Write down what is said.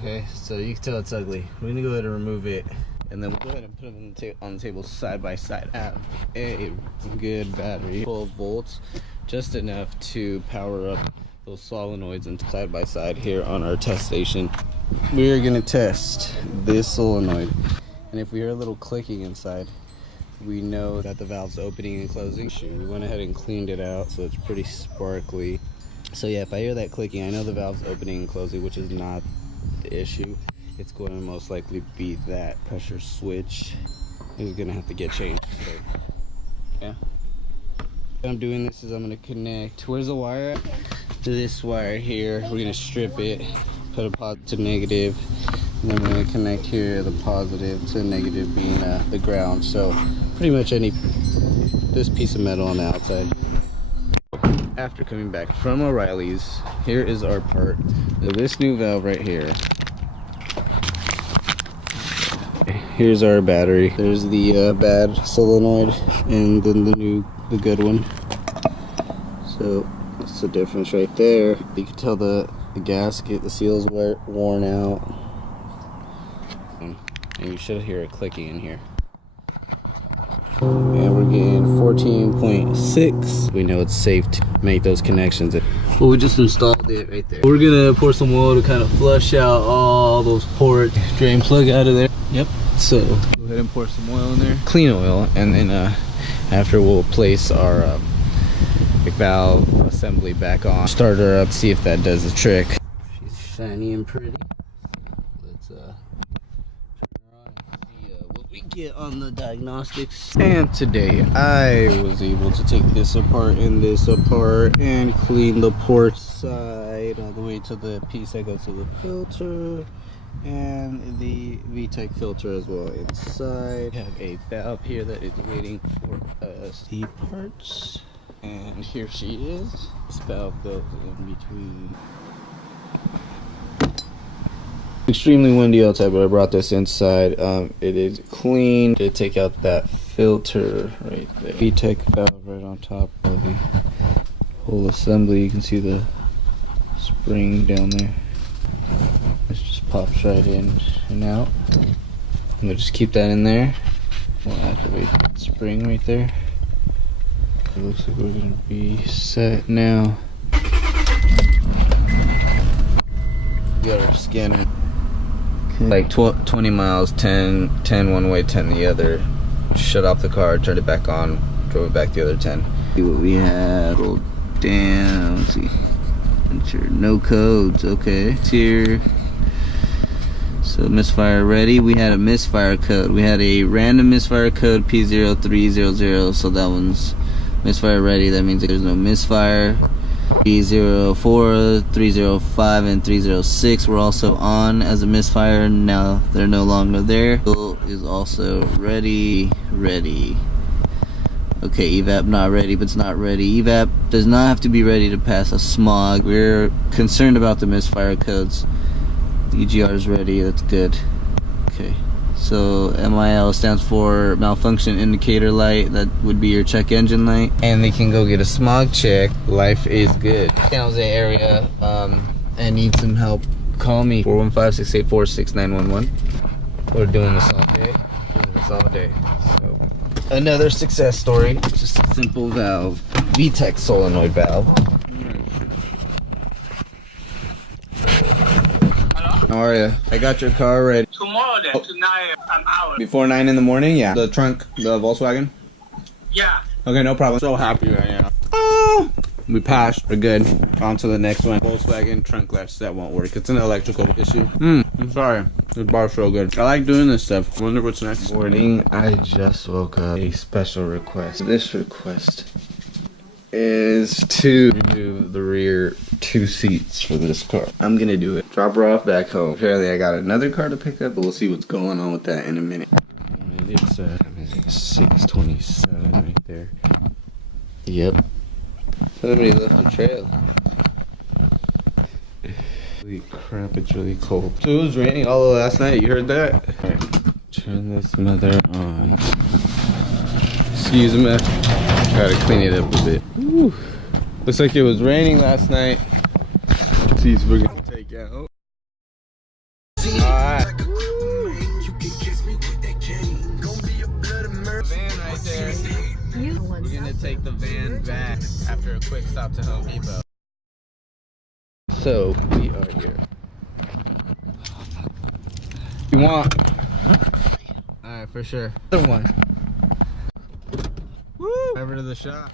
Okay, so you can tell it's ugly. We're gonna go ahead and remove it, and then we'll go ahead and put them on the table side by side. Have a good battery, 12 volts, just enough to power up those solenoids and side by side here on our test station. We are gonna test this solenoid, and if we hear a little clicking inside, we know that the valve's opening and closing. We went ahead and cleaned it out, so it's pretty sparkly. So yeah, if I hear that clicking, I know the valve's opening and closing, which is not the issue. It's going to most likely be that pressure switch is gonna have to get changed. So yeah, what I'm doing this is I'm gonna connect, where's the wire at? To this wire here. We're gonna strip it, put a positive to negative, and then we're gonna connect here the positive to negative being the ground. So pretty much this piece of metal on the outside. After coming back from O'Reilly's, here is our part. This new valve right here. Here's our battery. There's the bad solenoid, and then the good one. So that's the difference right there. You can tell the gasket, the seal's worn out, and you should hear it clicking in here. And we're getting 14.6. We know it's safe to make those connections. Well, we just installed it right there. We're gonna pour some oil to kind of flush out all those ports. Drain plug out of there. Yep. So go ahead and pour some oil in there. Clean oil, and then after we'll place our valve assembly back on. Start her up, see if that does the trick. She's shiny and pretty. Let's turn her on and see what we get on the diagnostics. And today I was able to take this apart and this apart and clean the port side all the way to the piece that goes to the filter and the VTEC filter as well inside. We have a valve here that is waiting for us. The parts. And here she is. This valve goes in between. Extremely windy outside, but I brought this inside. It is clean. Did take out that filter right there. VTEC valve right on top of the whole assembly. You can see the spring down there. This just pops right in and out. I'm gonna just keep that in there. We'll activate that spring right there. It looks like we're gonna be set now. We got our scanner. Okay. Like 20 miles, 10 one way, 10 the other. Shut off the car, turned it back on, drove it back the other 10. See what we have. Roll down. Let's see. Enter no codes. Okay. It's here. So misfire ready. We had a misfire code. We had a random misfire code P0300. So that one's misfire ready. That means there's no misfire. 304, 305, and 306 were also on as a misfire. Now they're no longer there. Is also ready. Okay, evap not ready, but it's not ready. Evap does not have to be ready to pass a smog. We're concerned about the misfire codes. EGR is ready. That's good. Okay. So MIL stands for malfunction indicator light. That would be your check engine light. And they can go get a smog check. Life is good. San Jose area and need some help, call me 415-684-6911. We're doing this all day. So another success story. Just a simple valve. VTEC solenoid valve. How are you? I got your car ready. Tomorrow then, tonight, I'm out. Before 9 in the morning? Yeah. The trunk, the Volkswagen? Yeah. Okay, no problem. So happy right now. Oh! We passed. We're good. On to the next one. Volkswagen trunk latch. That won't work. It's an electrical issue. I'm sorry. The bar's so good. I like doing this stuff. Wonder what's next. Morning. I just woke up. A special request. This request is to remove the rear 2 seats for this car. I'm gonna do it. Drop her off back home. Apparently I got another car to pick up, but we'll see what's going on with that in a minute. It's 6:27 right there. Yep. Somebody left a trail. Holy crap, it's really cold. So it was raining all last night, you heard that? Alright, turn this mother on. Excuse me. Try to clean it up a bit. Woo. Looks like it was raining last night. Let's see if we're gonna take out. there. We're gonna take the van back after a quick stop to Home Depot. So we are here. You want? All right, for sure. Another one. Woo! Over to the shop.